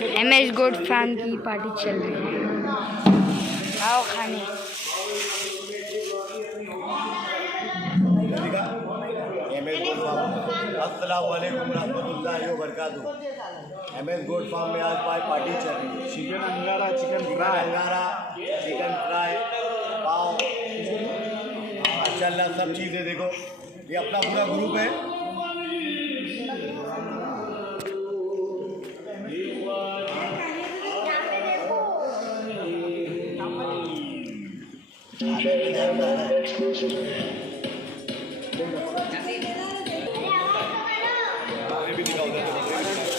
MS गोड farm की party चल रही है। आओ खाने। अस्सलाम वालेकुम रहमतुल्लाहि व बरकातुहू। MS गोड फार्म में आज पार्टी चल रही है। चिकन अंगारा, चिकन फ्राई, पाव माशाल्लाह सब चीज़ें देखो। ये अपना पूरा ग्रुप है। भी दिखाओ।